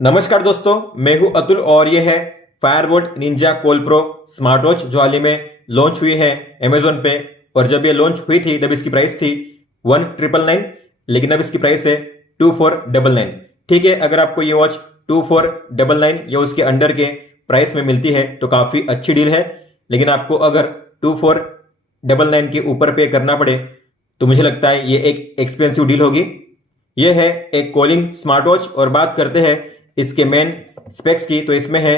नमस्कार दोस्तों, मैं हूं अतुल और ये है फायरबोल्ट निंजा कोल प्रो स्मार्ट वॉच जो हाल ही में लॉन्च हुई है अमेजोन पे। और जब ये लॉन्च हुई थी तब इसकी प्राइस थी 1999, लेकिन अब इसकी प्राइस है 2499। ठीक है, अगर आपको ये वॉच 2499 या उसके अंडर के प्राइस में मिलती है तो काफ़ी अच्छी डील है। लेकिन आपको अगर 2499 के ऊपर पे करना पड़े तो मुझे लगता है ये एक एक्सपेंसिव डील होगी। ये है एक कॉलिंग स्मार्ट वॉच और बात करते हैं इसके मेन स्पेक्स की, तो इसमें है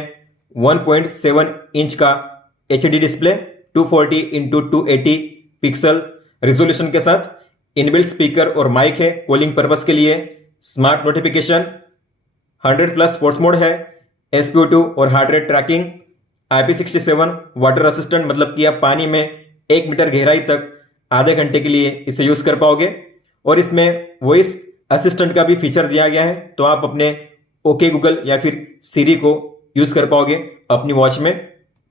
1.7 इंच का HD display 240x280 pixel resolution के साथ, इनबिल्ट स्पीकर और माइक है कॉलिंग पर्पस के लिए, स्मार्ट नोटिफिकेशन, 100+ स्पोर्ट्स मोड है, SpO2 और heart rate tracking, IP67 water assistant, मतलब कि आप पानी में 1 मीटर गहराई तक आधे घंटे के लिए इसे यूज कर पाओगे। और इसमें वॉइस असिस्टेंट का भी फीचर दिया गया है, तो आप अपने ओके गूगल या फिर सीरी को यूज कर पाओगे अपनी वॉच में।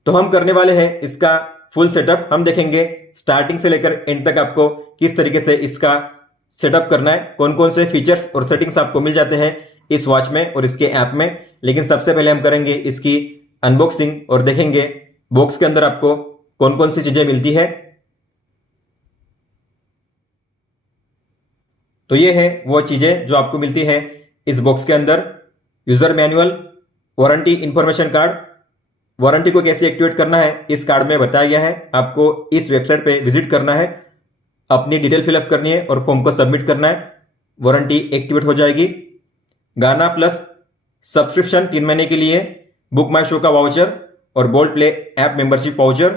तो हम करने वाले हैं इसका फुल सेटअप। हम देखेंगे स्टार्टिंग से लेकर एंड तक आपको किस तरीके से इसका सेटअप करना है, कौन कौन से फीचर्स और सेटिंग्स आपको मिल जाते हैं इस वॉच में और इसके ऐप में। लेकिन सबसे पहले हम करेंगे इसकी अनबॉक्सिंग और देखेंगे बॉक्स के अंदर आपको कौन कौन सी चीजें मिलती है। तो ये है वो चीजें जो आपको मिलती है इस बॉक्स के अंदर: user manual, warranty information card. Warranty को कैसे एक्टिवेट करना है इस कार्ड में बताया गया है। आपको इस वेबसाइट पे विजिट करना है, अपनी डिटेल फिलअप करनी है और फॉर्म को सबमिट करना है, वारंटी एक्टिवेट हो जाएगी। गाना प्लस सब्सक्रिप्शन 3 महीने के लिए, बुक माई शो का वाउचर और bold play app membership voucher.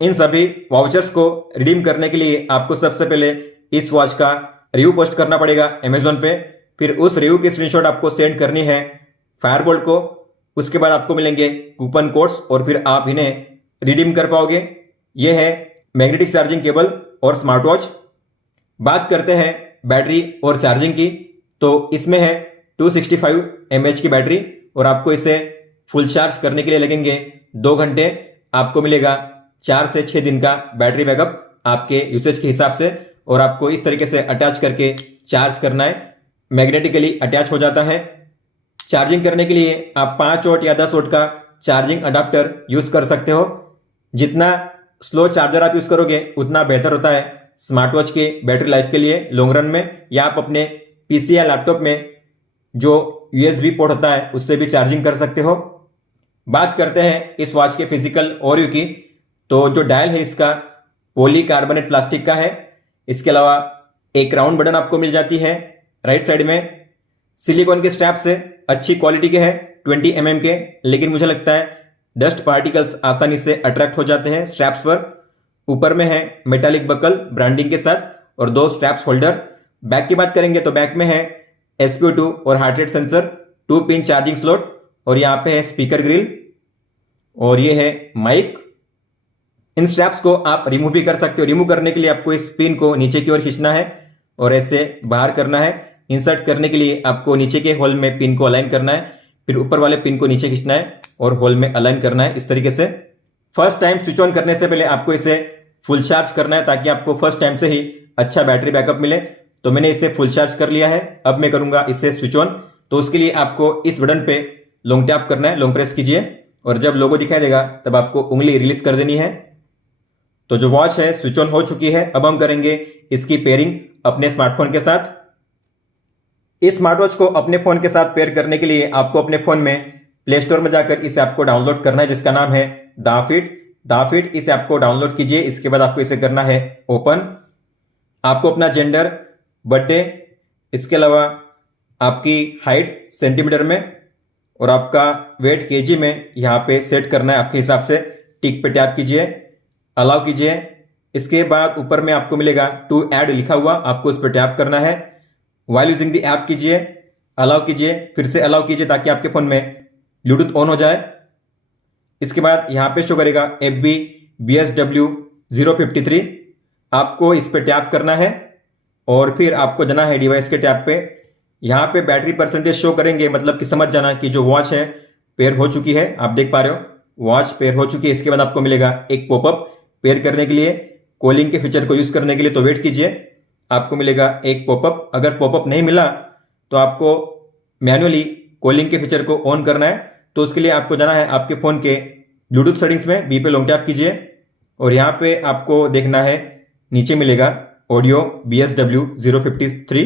इन सभी वाउचर्स को रिडीम करने के लिए आपको सबसे पहले इस वॉच का रिव्यू पोस्ट करना पड़ेगा अमेजोन पे। फिर उस रिव्यू की स्क्रीनशॉट आपको सेंड करनी है फायरबोल्ट को। उसके बाद आपको मिलेंगे कूपन कोड्स और फिर आप इन्हें रिडीम कर पाओगे। यह है मैग्नेटिक चार्जिंग केबल और स्मार्ट वॉच। बात करते हैं बैटरी और चार्जिंग की, तो इसमें है 265 mAh की बैटरी और आपको इसे फुल चार्ज करने के लिए लगेंगे 2 घंटे। आपको मिलेगा 4 से 6 दिन का बैटरी बैकअप आपके यूसेज के हिसाब से। और आपको इस तरीके से अटैच करके चार्ज करना है, मैग्नेटिकली अटैच हो जाता है। चार्जिंग करने के लिए आप 5 वोल्ट या 10 वोल्ट का चार्जिंग अडाप्टर यूज कर सकते हो। जितना स्लो चार्जर आप यूज करोगे उतना बेहतर होता है स्मार्ट वॉच के बैटरी लाइफ के लिए लॉन्ग रन में। या आप अपने पीसी या लैपटॉप में जो USB पोर्ट होता है उससे भी चार्जिंग कर सकते हो। बात करते हैं इस वॉच के फिजिकल ओवरव्यू की, तो जो डायल है इसका पॉलीकार्बोनेट प्लास्टिक का है। इसके अलावा एक राउंड बटन आपको मिल जाती है राइट साइड में। सिलिकॉन के स्ट्रैप से अच्छी क्वालिटी के हैं 20 mm के, लेकिन मुझे लगता है डस्ट पार्टिकल्स आसानी से अट्रैक्ट हो जाते हैं स्ट्रैप्स पर। ऊपर में है मेटालिक बकल ब्रांडिंग के साथ और 2 स्ट्रैप्स होल्डर। बैक की बात करेंगे तो बैक में है SpO2 और heart rate sensor, 2 pin charging slot और यहाँ पे है स्पीकर ग्रिल और ये है माइक। इन स्ट्रैप्स को आप रिमूव भी कर सकते हो। रिमूव करने के लिए आपको इस पिन को नीचे की ओर खींचना है और ऐसे बाहर करना है। इंसर्ट करने के लिए आपको नीचे के होल में पिन को अलाइन करना है, फिर ऊपर वाले पिन को नीचे खींचना है और होल में अलाइन करना है इस तरीके से। फर्स्ट टाइम स्विच ऑन करने से पहले आपको इसे फुल चार्ज करना है ताकि आपको फर्स्ट टाइम से ही अच्छा बैटरी बैकअप मिले। तो मैंने इसे फुल चार्ज कर लिया है। अब मैं करूंगा इसे स्विच ऑन। तो उसके लिए आपको इस बटन पे लॉन्ग टैप करना है, लॉन्ग प्रेस कीजिए और जब लोगो दिखाई देगा तब आपको उंगली रिलीज कर देनी है। तो जो वॉच है स्विच ऑन हो चुकी है। अब हम करेंगे इसकी पेयरिंग अपने स्मार्टफोन के साथ। इस स्मार्ट वॉच को अपने फोन के साथ पेयर करने के लिए आपको अपने फोन में प्ले स्टोर में जाकर इस ऐप को डाउनलोड करना है जिसका नाम है दाफिट। इस ऐप को डाउनलोड कीजिए। इसके बाद आपको इसे करना है ओपन। आपको अपना जेंडर, बर्थडे, इसके अलावा आपकी हाइट सेंटीमीटर में और आपका वेट केजी में यहाँ पे सेट करना है आपके हिसाब से। टिक पे टैप कीजिए, अलाउ कीजिए। इसके बाद ऊपर में आपको मिलेगा टू ऐड लिखा हुआ, आपको उस पर टैप करना है। वाइल यूजिंग द ऐप कीजिए, अलाउ कीजिए, फिर से अलाउ कीजिए ताकि आपके फोन में ब्लूटूथ ऑन हो जाए। इसके बाद यहाँ पे शो करेगा FB BSW 053। आपको इस पर टैप करना है और फिर आपको जाना है डिवाइस के टैब पे। यहाँ पे बैटरी परसेंटेज शो करेंगे, मतलब कि समझ जाना कि जो वॉच है पेयर हो चुकी है। आप देख पा रहे हो वॉच पेयर हो चुकी है। इसके बाद आपको मिलेगा एक पॉपअप पेयर करने के लिए, कॉलिंग के फीचर को यूज करने के लिए। तो वेट कीजिए, आपको मिलेगा एक पॉपअप। अगर पॉपअप नहीं मिला तो आपको मैन्युअली कॉलिंग के फीचर को ऑन करना है तो उसके लिए आपको जाना है आपके फ़ोन के ब्लूटूथ सेटिंग्स में, बी पे लॉन्ग टैप कीजिए और यहाँ पे आपको देखना है नीचे मिलेगा ऑडियो BSW053।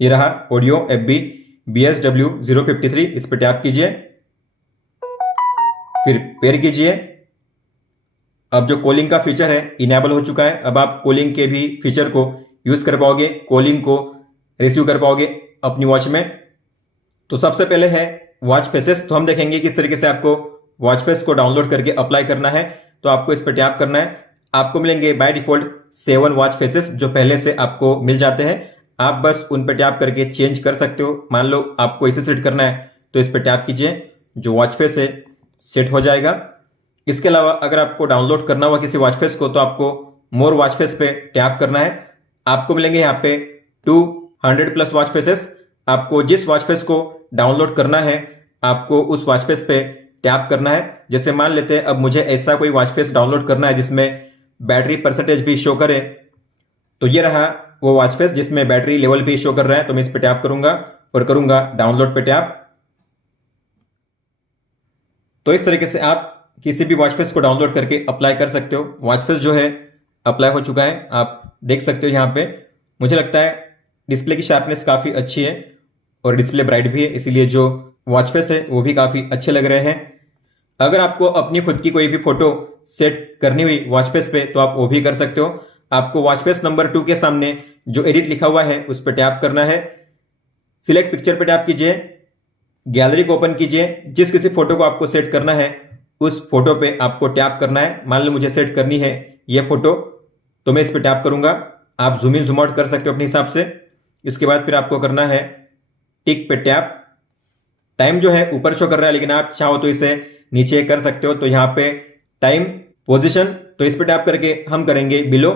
ये रहा ऑडियो FB BSW053, इस पर टैप कीजिए, फिर पेयर कीजिए। अब जो कॉलिंग का फीचर है इनेबल हो चुका है। अब आप कॉलिंग के भी फीचर को यूज कर पाओगे, कॉलिंग को रिसीव कर पाओगे अपनी वॉच में। तो सबसे पहले है वॉच फेसेस। तो हम देखेंगे किस तरीके से आपको वॉच फेस को डाउनलोड करके अप्लाई करना है। तो आपको इस पर टैप करना है। आपको मिलेंगे बाय डिफॉल्ट 7 वॉच फेसेस जो पहले से आपको मिल जाते हैं। आप बस उन पर टैप करके चेंज कर सकते हो। मान लो आपको इसे सेट करना है तो इस पर टैप कीजिए, जो वॉच फेस है सेट हो जाएगा। इसके अलावा अगर आपको डाउनलोड करना हुआ किसी वॉच फेस को तो आपको मोर वॉच फेस पे टैप करना है। आपको मिलेंगे यहाँ पे 200+ वॉच फेसेस। आपको जिस वॉच फेस को डाउनलोड करना है आपको उस वॉच फेस पे टैप करना है। जैसे मान लेते हैं अब मुझे ऐसा कोई वॉच फेस डाउनलोड करना है जिसमें बैटरी परसेंटेज भी शो करे। तो ये रहा वो वॉच फेस जिसमें बैटरी लेवल भी शो कर रहा है। तो मैं इस पर टैप करूंगा और करूंगा डाउनलोड पे टैप। तो इस तरीके से आप किसी भी वॉच फेस को डाउनलोड करके अप्लाई कर सकते हो। वॉच फेस जो है अप्लाई हो चुका है, आप देख सकते हो यहाँ पे। मुझे लगता है डिस्प्ले की शार्पनेस काफ़ी अच्छी है और डिस्प्ले ब्राइट भी है, इसीलिए जो वॉच फेस है वो भी काफ़ी अच्छे लग रहे हैं। अगर आपको अपनी खुद की कोई भी फोटो सेट करनी हुई वॉच फेस पे तो आप वो भी कर सकते हो। आपको वॉच फेस नंबर 2 के सामने जो एडिट लिखा हुआ है उस पर टैप करना है। सिलेक्ट पिक्चर पे टैप कीजिए, गैलरी को ओपन कीजिए। जिस किसी फोटो को आपको सेट करना है उस फोटो पे आपको टैप करना है। मान लो मुझे सेट करनी है ये फोटो तो मैं इस पर टैप करूंगा। आप जूम इन जूम आउट कर सकते हो अपने हिसाब से। इसके बाद फिर आपको करना है टिक पे टैप। टाइम जो है ऊपर शो कर रहा है लेकिन आप चाहो तो इसे नीचे कर सकते हो। तो यहाँ पे टाइम पोजीशन, तो इस पे टैप करके हम करेंगे बिलो।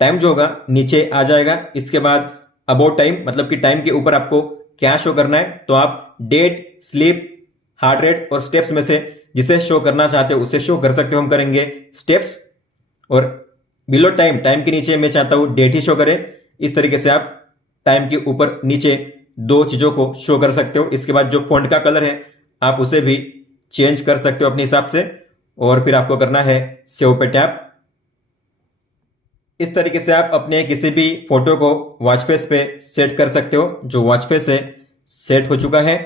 टाइम जो होगा नीचे आ जाएगा। इसके बाद अबाउट टाइम, मतलब कि टाइम के ऊपर आपको क्या शो करना है। तो आप डेट, स्लीप, हार्ट रेट और स्टेप्स में से जिसे शो करना चाहते हो उसे शो कर सकते हो। हम करेंगे स्टेप्स। और बिलो टाइम, टाइम के नीचे मैं चाहता हूँ डेट ही शो करे। इस तरीके से आप टाइम के ऊपर नीचे 2 चीज़ों को शो कर सकते हो। इसके बाद जो फॉन्ट का कलर है आप उसे भी चेंज कर सकते हो अपने हिसाब से। और फिर आपको करना है सेव पे टैप। इस तरीके से आप अपने किसी भी फोटो को वॉच फेस पे सेट कर सकते हो। जो वॉच फेस है सेट हो चुका है।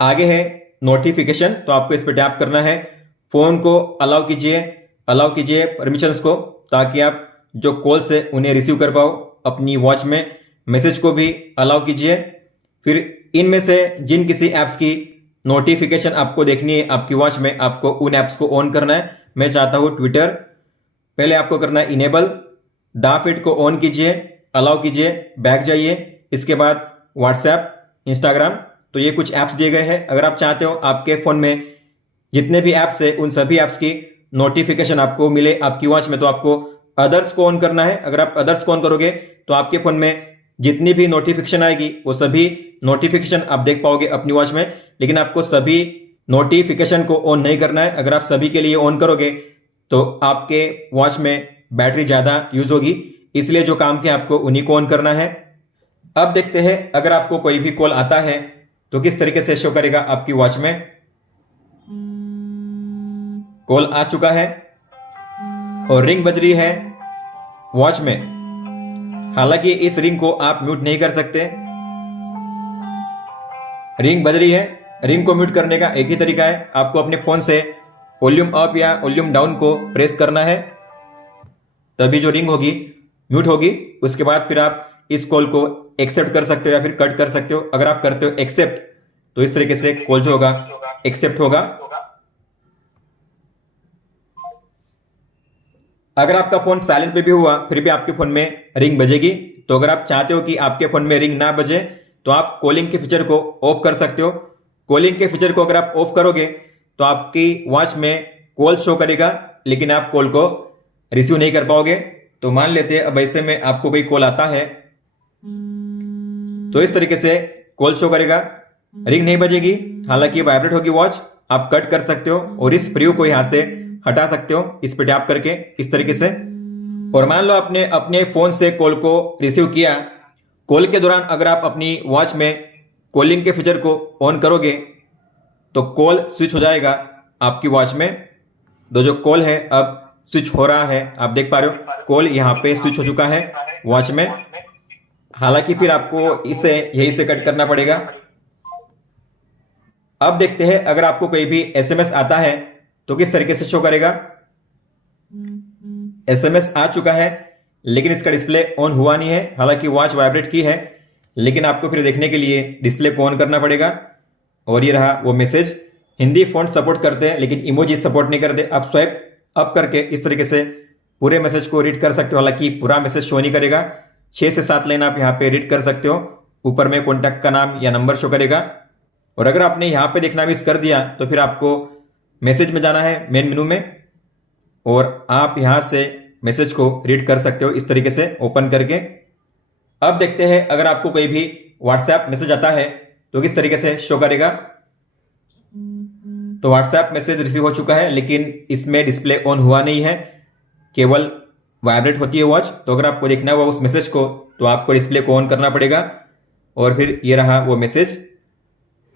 आगे है नोटिफिकेशन। तो आपको इस पे टैप करना है। फोन को अलाउ कीजिए परमिशंस को, ताकि आप जो कॉल्स है उन्हें रिसीव कर पाओ अपनी वॉच में। मैसेज को भी अलाउ कीजिए। फिर इनमें से जिन किसी ऐप्स की नोटिफिकेशन आपको देखनी है आपकी वॉच में, आपको उन ऐप्स को ऑन करना है। मैं चाहता हूं ट्विटर। पहले आपको करना है इनेबल। डाफिट को ऑन कीजिए, अलाउ कीजिए, बैक जाइए। इसके बाद व्हाट्सएप, इंस्टाग्राम। तो ये कुछ ऐप्स दिए गए हैं। अगर आप चाहते हो आपके फोन में जितने भी ऐप्स है उन सभी ऐप्स की नोटिफिकेशन आपको मिले आपकी वॉच में, तो आपको अदर्स को ऑन करना है। अगर आप अदर्स को ऑन करोगे तो आपके फोन में जितनी भी नोटिफिकेशन आएगी वो सभी नोटिफिकेशन आप देख पाओगे अपनी वॉच में। लेकिन आपको सभी नोटिफिकेशन को ऑन नहीं करना है। अगर आप सभी के लिए ऑन करोगे तो आपके वॉच में बैटरी ज़्यादा यूज होगी, इसलिए जो काम किया आपको उन्हीं को ऑन करना है। अब देखते हैं अगर आपको कोई भी कॉल आता है तो किस तरीके से शो करेगा आपकी वॉच में। कॉल आ चुका है और रिंग बज रही है वॉच में। हालांकि इस रिंग को आप म्यूट नहीं कर सकते। रिंग बज रही है। रिंग को म्यूट करने का एक ही तरीका है, आपको अपने फोन से वॉल्यूम अप या वॉल्यूम डाउन को प्रेस करना है, तभी जो रिंग होगी म्यूट होगी। उसके बाद फिर आप इस कॉल को एक्सेप्ट कर सकते हो या फिर कट कर सकते हो। अगर आप करते हो एक्सेप्ट तो इस तरीके से कॉल जो होगा एक्सेप्ट होगा। अगर आपका फोन साइलेंट पे भी हुआ फिर भी आपके फोन में रिंग बजेगी। तो अगर आप चाहते हो कि आपके फोन में रिंग ना बजे तो आप कॉलिंग के फीचर को ऑफ कर सकते हो। कॉलिंग के फीचर को अगर आप ऑफ करोगे तो आपकी वॉच में कॉल शो करेगा लेकिन आप कॉल को रिसीव नहीं कर पाओगे। तो मान लेते हैं अब ऐसे में आपको कोई कॉल आता है तो इस तरीके से कॉल शो करेगा, रिंग नहीं बजेगी, हालांकि वाइब्रेट होगी वॉच। आप कट कर सकते हो और इस प्रीव्यू को यहां से हटा सकते हो इस पे टैप करके इस तरीके से। और मान लो आपने अपने फोन से कॉल को रिसीव किया। कॉल के दौरान अगर आप अपनी वॉच में कॉलिंग के फीचर को ऑन करोगे तो कॉल स्विच हो जाएगा आपकी वॉच में। तो जो कॉल है अब स्विच हो रहा है, आप देख पा रहे हो कॉल यहाँ पे स्विच हो चुका है वॉच में। हालांकि फिर आपको इसे यहीं से कट करना पड़ेगा। अब देखते हैं अगर आपको कोई भी एसएमएस आता है तो किस तरीके से शो करेगा। एसएमएस आ चुका है लेकिन इसका डिस्प्ले ऑन हुआ नहीं है। हालांकि वॉच वाइब्रेट की है लेकिन आपको फिर देखने के लिए डिस्प्ले को ऑन करना पड़ेगा। और ये रहा वो मैसेज। हिंदी फॉन्ट सपोर्ट करते हैं लेकिन इमोजी सपोर्ट नहीं करते। आप स्वाइप अप करके इस तरीके से पूरे मैसेज को रीड कर सकते हो। हालांकि पूरा मैसेज शो नहीं करेगा, 6 से 7 लाइन आप यहाँ पे रीड कर सकते हो। ऊपर में कॉन्टैक्ट का नाम या नंबर शो करेगा। और अगर आपने यहाँ पे देखना मिस कर दिया तो फिर आपको मैसेज में जाना है मेन मेनू में, और आप यहाँ से मैसेज को रीड कर सकते हो इस तरीके से ओपन करके। अब देखते हैं अगर आपको कोई भी व्हाट्सएप मैसेज आता है तो किस तरीके से शो करेगा। तो व्हाट्सएप मैसेज रिसीव हो चुका है लेकिन इसमें डिस्प्ले ऑन हुआ नहीं है, केवल वाइब्रेट होती है वॉच। तो अगर आपको देखना हुआ उस मैसेज को तो आपको डिस्प्ले को ऑन करना पड़ेगा। और फिर ये रहा वो मैसेज।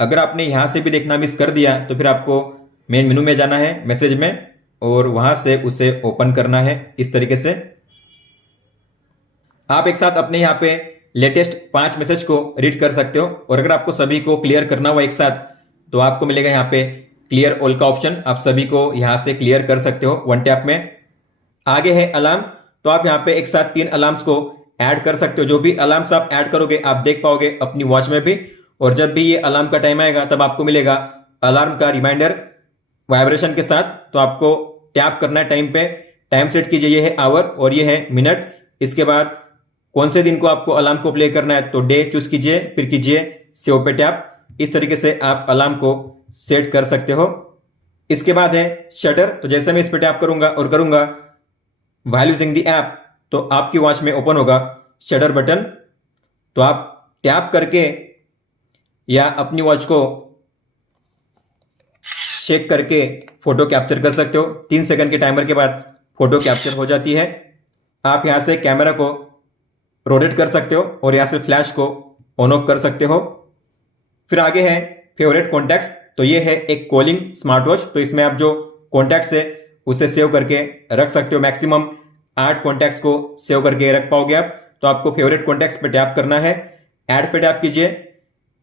अगर आपने यहां से भी देखना मिस कर दिया तो फिर आपको मेन मेनू में जाना है मैसेज में, और वहां से उसे ओपन करना है इस तरीके से। आप एक साथ अपने यहाँ पे लेटेस्ट 5 मैसेज को रीड कर सकते हो। और अगर आपको सभी को क्लियर करना हो एक साथ तो आपको मिलेगा यहाँ पे क्लियर ऑल का ऑप्शन। आप सभी को यहाँ से क्लियर कर सकते हो वन टैप में। आगे है अलार्म। तो आप यहाँ पे एक साथ 3 अलार्म्स को ऐड कर सकते हो। जो भी अलार्म्स आप ऐड करोगे आप देख पाओगे अपनी वॉच में भी। और जब भी ये अलार्म का टाइम आएगा तब आपको मिलेगा अलार्म का रिमाइंडर वाइब्रेशन के साथ। तो आपको टैप करना है टाइम पे, टाइम सेट कीजिए। ये है आवर और ये है मिनट। इसके बाद कौन से दिन को आपको अलार्म को प्ले करना है तो डे चूज कीजिए, फिर कीजिए सेव पे टैप। इस तरीके से आप अलार्म को सेट कर सकते हो। इसके बाद है शटर। तो जैसे मैं इस पे टैप करूंगा और करूंगा व्हाइल यूजिंग द ऐप तो आपकी वॉच में ओपन होगा शटर बटन। तो आप टैप करके या अपनी वॉच को शेक करके फोटो कैप्चर कर सकते हो। 3 सेकंड के टाइमर के बाद फोटो कैप्चर हो जाती है। आप यहां से कैमरा को रोटेट कर सकते हो और यहां से फ्लैश को ऑन ऑफ कर सकते हो। फिर आगे है फेवरेट कॉन्टैक्ट्स। तो ये है एक कॉलिंग स्मार्ट वॉच। तो इसमें आप जो कॉन्टैक्ट्स है उसे सेव करके रख सकते हो। मैक्सिमम 8 कॉन्टैक्ट्स को सेव करके रख पाओगे आप। तो आपको फेवरेट कॉन्टैक्ट्स पे टैप करना है, ऐड पे टैप कीजिए।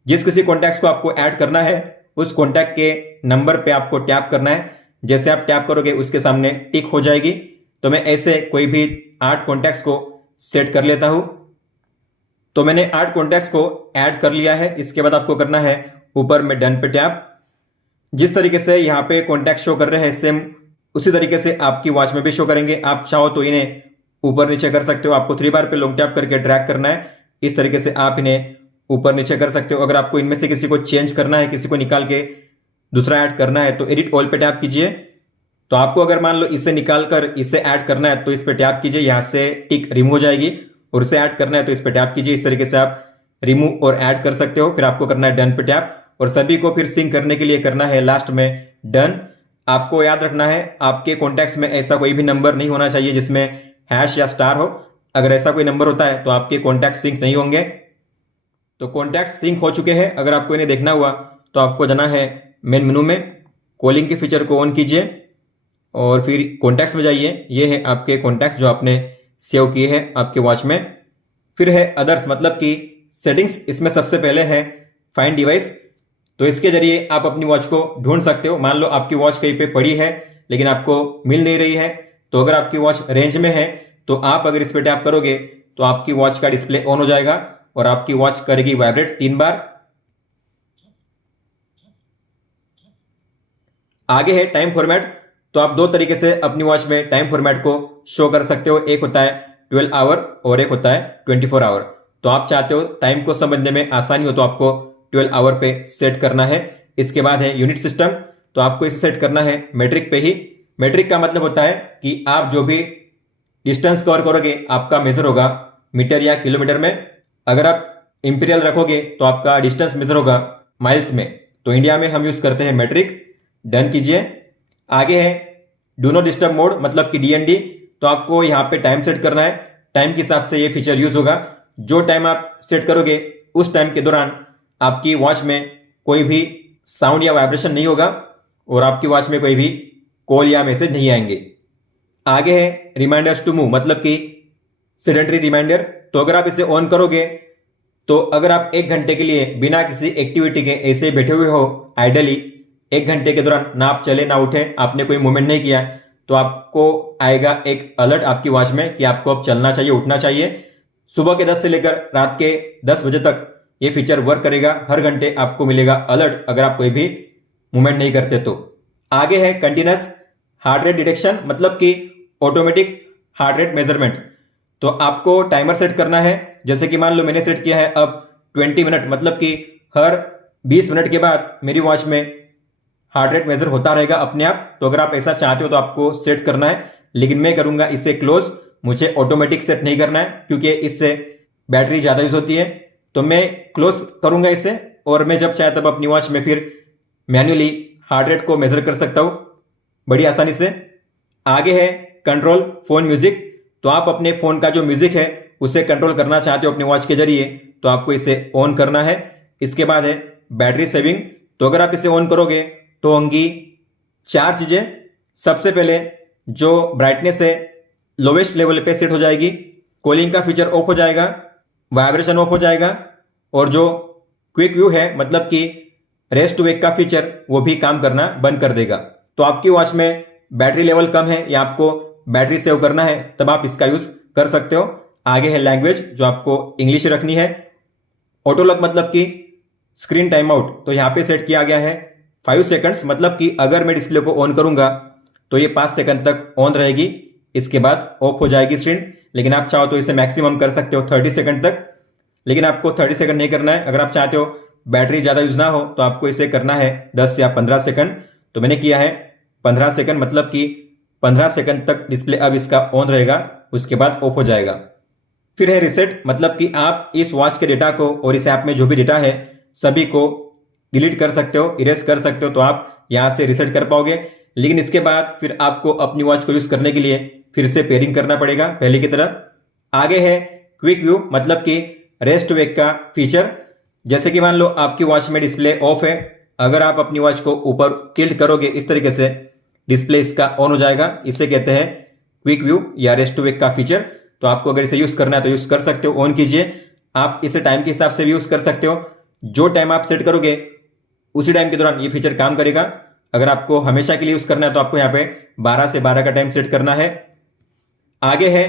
जिस किसी कॉन्टैक्ट्स को आपको ऐड करना है उस कॉन्टैक्ट के नंबर पे आपको टैप करना है। जैसे आप टैप करोगे उसके सामने टिक हो जाएगी। तो मैं ऐसे कोई भी 8 कॉन्टैक्ट्स को सेट कर लेता हूं। तो मैंने 8 कॉन्टैक्ट्स को ऐड कर लिया है। इसके बाद आपको करना है ऊपर में डन पे टैप। जिस तरीके से यहाँ पे कॉन्टैक्ट शो कर रहे हैं सेम उसी तरीके से आपकी वॉच में भी शो करेंगे। आप चाहो तो इन्हें ऊपर नीचे कर सकते हो। आपको 3 बार पे लॉन्ग टैप करके ड्रैग करना है। इस तरीके से आप इन्हें ऊपर नीचे कर सकते हो। अगर आपको इनमें से किसी को चेंज करना है, किसी को निकाल के दूसरा ऐड करना है तो एडिट ऑल पे टैप कीजिए। तो आपको अगर मान लो इसे निकाल कर इसे ऐड करना है तो इस पे टैप कीजिए, यहां से टिक रिमूव हो जाएगी। और इसे ऐड करना है तो इस पे टैप कीजिए। इस तरीके से आप रिमूव और ऐड कर सकते हो। फिर आपको करना है डन पे टैप। और सभी को फिर सिंक करने के लिए करना है लास्ट में डन। आपको याद रखना है आपके कॉन्टैक्ट्स में ऐसा कोई भी नंबर नहीं होना चाहिए जिसमें हैश या स्टार हो। अगर ऐसा कोई नंबर होता है तो आपके कॉन्टैक्ट सिंक नहीं होंगे। तो कॉन्टैक्ट सिंक हो चुके हैं। अगर आपको इन्हें देखना हुआ तो आपको जाना है मेन मेनू में, कॉलिंग के फीचर को ऑन कीजिए और फिर कॉन्टैक्ट्स में जाइए। ये है आपके कॉन्टैक्ट्स जो आपने सेव किए हैं आपके वॉच में। फिर है अदर्स मतलब कि सेटिंग्स। इसमें सबसे पहले है फाइंड डिवाइस। तो इसके जरिए आप अपनी वॉच को ढूंढ सकते हो। मान लो आपकी वॉच कहीं पे पड़ी है लेकिन आपको मिल नहीं रही है। तो अगर आपकी वॉच रेंज में है तो आप अगर इस पे टैप करोगे तो आपकी वॉच का डिस्प्ले ऑन हो जाएगा और आपकी वॉच करेगी वाइब्रेट 3 बार। आगे है टाइम फॉर्मेट। तो आप 2 तरीके से अपनी वॉच में टाइम फॉर्मेट को शो कर सकते हो। एक होता है 12 आवर और एक होता है 24 आवर। तो आप चाहते हो टाइम को समझने में आसानी हो तो आपको 12 आवर पे सेट करना है। इसके बाद है यूनिट सिस्टम। तो आपको इसे सेट करना है मेट्रिक पे ही। मेट्रिक का मतलब होता है कि आप जो भी डिस्टेंस कवर करोगे आपका मेजर होगा मीटर या किलोमीटर में। अगर आप इंपीरियल रखोगे तो आपका डिस्टेंस मेजर होगा माइल्स में। तो इंडिया में हम यूज करते हैं मेट्रिक। डन कीजिए। आगे है डू नॉट डिस्टर्ब मोड मतलब कि डीएनडी। तो आपको यहाँ पे टाइम सेट करना है। टाइम के हिसाब से ये फीचर यूज होगा। जो टाइम आप सेट करोगे उस टाइम के दौरान आपकी वॉच में कोई भी साउंड या वाइब्रेशन नहीं होगा और आपकी वॉच में कोई भी कॉल या मैसेज नहीं आएंगे। आगे है रिमाइंडर्स टू मूव, मतलब कि सेडेंटरी रिमाइंडर। तो अगर आप इसे ऑन करोगे तो अगर आप 1 घंटे के लिए बिना किसी एक्टिविटी के ऐसे बैठे हुए हो आइडली, 1 घंटे के दौरान ना आप चले ना उठे, आपने कोई मूवमेंट नहीं किया, तो आपको आएगा एक अलर्ट आपकी वॉच में कि आपको अब चलना चाहिए, उठना चाहिए। सुबह के 10 से लेकर रात के 10 बजे तक ये फीचर वर्क करेगा। हर घंटे आपको मिलेगा अलर्ट अगर आप कोई भी मूवमेंट नहीं करते तो। आगे है कंटिन्यूअस हार्ट रेट डिटेक्शन, मतलब कि ऑटोमेटिक हार्ट रेट मेजरमेंट। तो आपको टाइमर सेट करना है, जैसे कि मान लो मैंने सेट किया है अब 20 मिनट, मतलब कि हर 20 मिनट के बाद मेरी वॉच में हार्ट रेट मेजर होता रहेगा अपने आप। तो अगर आप ऐसा चाहते हो तो आपको सेट करना है, लेकिन मैं करूंगा इसे क्लोज, मुझे ऑटोमेटिक सेट नहीं करना है क्योंकि इससे बैटरी ज़्यादा यूज होती है। तो मैं क्लोज करूंगा इसे और मैं जब चाहे तब अपनी वॉच में फिर मैन्युअली हार्ट रेट को मेजर कर सकता हूं बड़ी आसानी से। आगे है कंट्रोल फोन म्यूजिक। तो आप अपने फोन का जो म्यूजिक है उसे कंट्रोल करना चाहते हो अपनी वॉच के जरिए, तो आपको इसे ऑन करना है। इसके बाद है बैटरी सेविंग। तो अगर आप इसे ऑन करोगे तो होंगी 4 चीजें। सबसे पहले जो ब्राइटनेस है लोवेस्ट लेवल पे सेट हो जाएगी, कॉलिंग का फीचर ऑफ हो जाएगा, वाइब्रेशन ऑफ हो जाएगा, और जो क्विक व्यू है मतलब कि रेस्ट टू वेक का फीचर वो भी काम करना बंद कर देगा। तो आपकी वॉच में बैटरी लेवल कम है या आपको बैटरी सेव करना है तब आप इसका यूज कर सकते हो। आगे है लैंग्वेज, जो आपको इंग्लिश रखनी है। ऑटो लॉक मतलब कि स्क्रीन टाइम आउट, तो यहाँ पे सेट किया गया है 5 सेकंड्स, मतलब कि अगर मैं डिस्प्ले को ऑन करूंगा तो ये 5 सेकंड तक ऑन रहेगी, इसके बाद ऑफ हो जाएगी स्क्रीन। लेकिन आप चाहो तो इसे मैक्सिमम कर सकते हो 30 सेकंड तक, लेकिन आपको 30 सेकंड नहीं करना है। अगर आप चाहते हो बैटरी ज़्यादा यूज ना हो तो आपको इसे करना है 10 या 15 सेकंड। तो मैंने किया है 15 सेकंड, मतलब कि 15 सेकंड तक डिस्प्ले अब इसका ऑन रहेगा, उसके बाद ऑफ हो जाएगा। फिर है रिसेट, मतलब कि आप इस वॉच के डेटा को और इस ऐप में जो भी डेटा है सभी को डिलीट कर सकते हो, इरेज कर सकते हो, तो आप यहां से रिसेट कर पाओगे। लेकिन इसके बाद फिर आपको अपनी वॉच को यूज करने के लिए फिर से पेयरिंग करना पड़ेगा पहले की तरह। आगे है क्विक व्यू, मतलब कि रेस्ट टू वेक का फीचर। जैसे कि मान लो आपकी वॉच में डिस्प्ले ऑफ है, अगर आप अपनी वॉच को ऊपर टिल्ट करोगे इस तरीके से डिस्प्ले इसका ऑन हो जाएगा। इसे कहते हैं क्विक व्यू या रेस्ट टू वेक का फीचर। तो आपको अगर इसे यूज करना है तो यूज कर सकते हो, ऑन कीजिए। आप इसे टाइम के हिसाब से भी यूज कर सकते हो, जो टाइम आप सेट करोगे उसी टाइम के दौरान ये फीचर काम करेगा। अगर आपको हमेशा के लिए यूज करना है तो आपको यहाँ पे 12 से 12 का टाइम सेट करना है। आगे है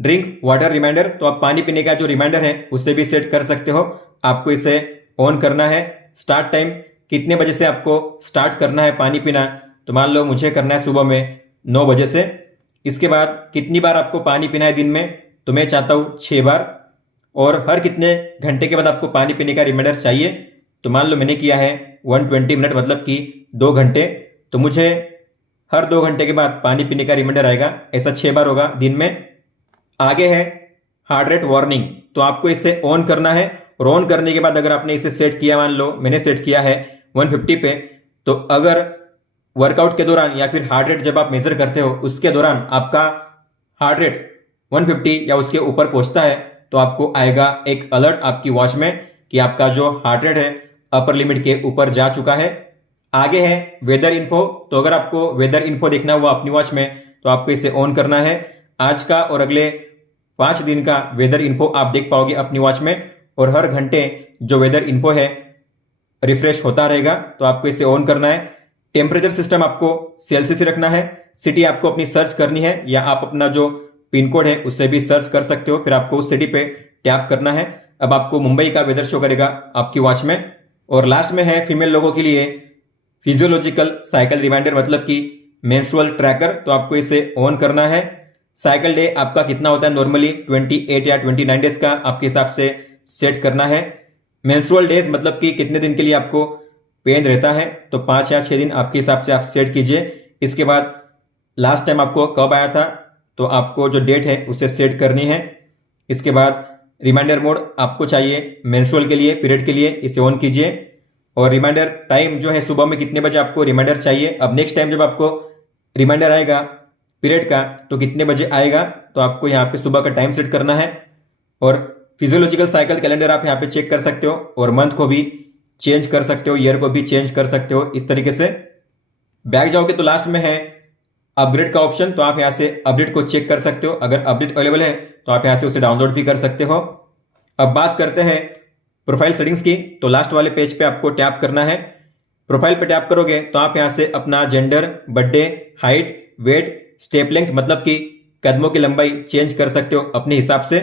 ड्रिंक वाटर रिमाइंडर, तो आप पानी पीने का जो रिमाइंडर है उसे भी सेट कर सकते हो। आपको इसे ऑन करना है। स्टार्ट टाइम, कितने बजे से आपको स्टार्ट करना है पानी पीना, तो मान लो मुझे करना है सुबह में 9 बजे से। इसके बाद कितनी बार आपको पानी पीना है दिन में, तो मैं चाहता हूँ 6 बार। और हर कितने घंटे के बाद आपको पानी पीने का रिमाइंडर चाहिए, तो मान लो मैंने किया है 120 मिनट, मतलब कि 2 घंटे, तो मुझे हर 2 घंटे के बाद पानी पीने का रिमाइंडर आएगा। ऐसा 6 बार होगा दिन में। आगे है हार्ट रेट वार्निंग, तो आपको इसे ऑन करना है। और ऑन करने के बाद अगर आपने इसे सेट किया, मान लो मैंने सेट किया है 150 पे, तो अगर वर्कआउट के दौरान या फिर हार्ट रेट जब आप मेजर करते हो उसके दौरान आपका हार्ट रेट 150 या उसके ऊपर पहुंचता है, तो आपको आएगा एक अलर्ट आपकी वॉच में कि आपका जो हार्ट रेट है अपर लिमिट के ऊपर जा चुका है। आगे है वेदर इन्फो, तो अगर आपको वेदर इन्फो देखना हुआ अपनी वॉच में तो आपको इसे ऑन करना है। आज का और अगले 5 दिन का वेदर इन्फो आप देख पाओगे अपनी वॉच में, और हर घंटे जो वेदर इन्फो है रिफ्रेश होता रहेगा, तो आपको इसे ऑन करना है। टेम्परेचर सिस्टम आपको सेल्सियस रखना है। सिटी आपको अपनी सर्च करनी है या आप अपना जो पिन कोड है उससे भी सर्च कर सकते हो, फिर आपको उस सिटी पे टैप करना है। अब आपको मुंबई का वेदर शो करेगा आपकी वॉच में। और लास्ट में है फीमेल लोगों के लिए फिजियोलॉजिकल साइकिल रिमाइंडर, मतलब कि मेंस्ट्रुअल ट्रैकर, तो आपको इसे ऑन करना है। साइकिल डे आपका कितना होता है, नॉर्मली 28 या 29 डेज का आपके हिसाब से सेट करना है। मेंस्ट्रुअल डेज मतलब कि कितने दिन के लिए आपको पेन रहता है, तो 5 या 6 दिन आपके हिसाब से आप सेट कीजिए। इसके बाद लास्ट टाइम आपको कब आया था, तो आपको जो डेट है उसे सेट करनी है। इसके बाद रिमाइंडर मोड आपको चाहिए मेंस्ट्रुअल के लिए, पीरियड के लिए, इसे ऑन कीजिए। और रिमाइंडर टाइम जो है सुबह में कितने बजे आपको रिमाइंडर चाहिए। अब नेक्स्ट टाइम जब आपको रिमाइंडर आएगा पीरियड का तो कितने बजे आएगा, तो आपको यहाँ पे सुबह का टाइम सेट करना है। और फिजियोलॉजिकल साइकिल कैलेंडर आप यहाँ पे चेक कर सकते हो और मंथ को भी चेंज कर सकते हो, ईयर को भी चेंज कर सकते हो इस तरीके से। बैक जाओगे तो लास्ट में है अपग्रेड का ऑप्शन, तो आप यहाँ से अपडेट को चेक कर सकते हो। अगर अपडेट अवेलेबल है तो आप यहाँ से उसे डाउनलोड भी कर सकते हो। अब बात करते हैं प्रोफाइल सेटिंग्स की, तो लास्ट वाले पेज पे आपको टैप करना है। प्रोफाइल पे टैप करोगे तो आप यहाँ से अपना gender, birthday, height, weight, step length मतलब कि कदमों की लंबाई चेंज कर सकते हो अपने हिसाब से।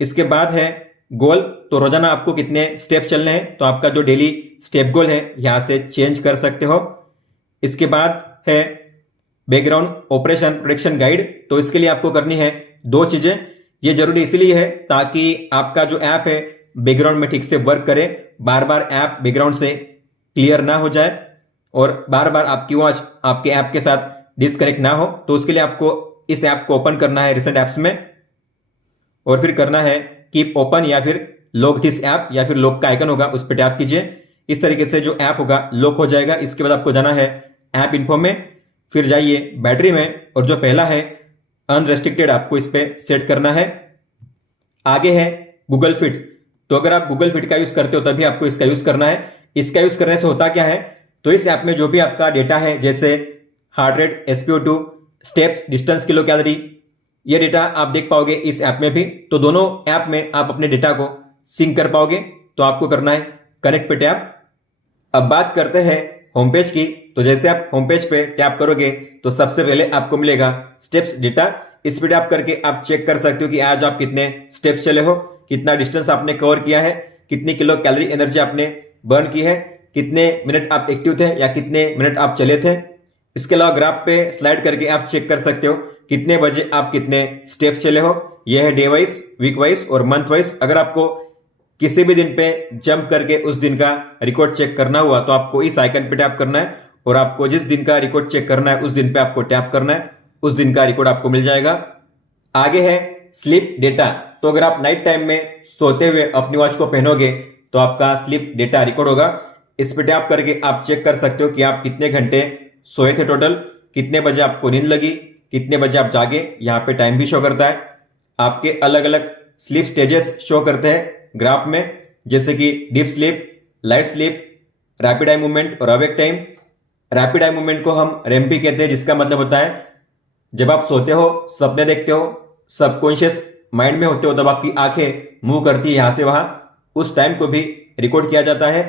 इसके बाद है गोल, तो रोजाना आपको कितने स्टेप चलने हैं, तो आपका जो डेली स्टेप गोल है यहाँ से चेंज कर सकते हो। इसके बाद है बैकग्राउंड ऑपरेशन प्रोटेक्शन गाइड, तो इसके लिए आपको करनी है दो चीजें। ये जरूरी इसलिए है ताकि आपका जो ऐप है बैकग्राउंड में ठीक से वर्क करे, बार बार ऐप बैकग्राउंड से क्लियर ना हो जाए और बार बार आपकी वॉच आपके ऐप के साथ डिस्कनेक्ट ना हो। तो उसके लिए आपको इस ऐप को ओपन करना है रिसेंट ऐप्स में और फिर करना है कीप ओपन या फिर लॉक दिस ऐप या फिर लॉक का आइकन होगा उस पर टैप कीजिए। इस तरीके से जो ऐप होगा लॉक हो जाएगा। इसके बाद आपको जाना है ऐप इन्फो में, फिर जाइए बैटरी में और जो पहला है अनरेस्ट्रिक्टेड आपको इस पर सेट करना है। आगे है गूगल फिट, तो अगर आप गूगल फिट का यूज करते हो तभी आपको इसका यूज करना है। इसका यूज करने से होता क्या है, तो इस ऐप में जो भी आपका डेटा है जैसे heart rate, SpO2, steps, distance, kilo calorie, ये डेटा आप देख पाओगे इस ऐप में भी। तो दोनों ऐप में आप अपने डेटा को सिंक कर पाओगे। तो आपको करना है कनेक्ट पे टैप। अब बात करते हैं होम पेज की, तो जैसे आप होम पेज पे टैप करोगे तो सबसे पहले आपको मिलेगा स्टेप्स डेटा। इस पे टैप करके आप चेक कर सकते हो कि आज आप कितने स्टेप्स चले हो, कितना डिस्टेंस आपने कवर किया है, कितनी किलो कैलोरी एनर्जी आपने बर्न की है, कितने मिनट आप एक्टिव थे या कितने मिनट आप चले थे। इसके अलावा ग्राफ पे स्लाइड करके आप चेक कर सकते हो कितने बजे आप कितने स्टेप्स चले हो। यह है डे वाइज, वीक वाइज और मंथ वाइज। अगर आपको किसी भी दिन पे जंप करके उस दिन का रिकॉर्ड चेक करना हुआ तो आपको इस आइकन पे टैप करना है और आपको जिस दिन का रिकॉर्ड चेक करना है उस दिन पे आपको टैप करना है, उस दिन का रिकॉर्ड आपको मिल जाएगा। आगे है स्लीप डेटा, तो अगर आप नाइट टाइम में सोते हुए अपनी वॉच को पहनोगे तो आपका स्लीप डेटा रिकॉर्ड होगा। इस पे टैप करके आप चेक कर सकते हो कि आप कितने घंटे सोए थे टोटल, कितने बजे आपको नींद लगी, कितने बजे आप जागे। यहाँ पे टाइम भी शो करता है। आपके अलग अलग स्लीप स्टेजेस शो करते हैं ग्राफ में, जैसे कि deep sleep, light sleep, rapid eye movement और awake time. Rapid eye movement को हम REM भी कहते हैं, जिसका मतलब होता है जब आप सोते हो, सपने देखते हो, सबकॉन्शियस माइंड में होते हो, तब आपकी आंखें मूव करती है यहां से वहां, उस टाइम को भी रिकॉर्ड किया जाता है।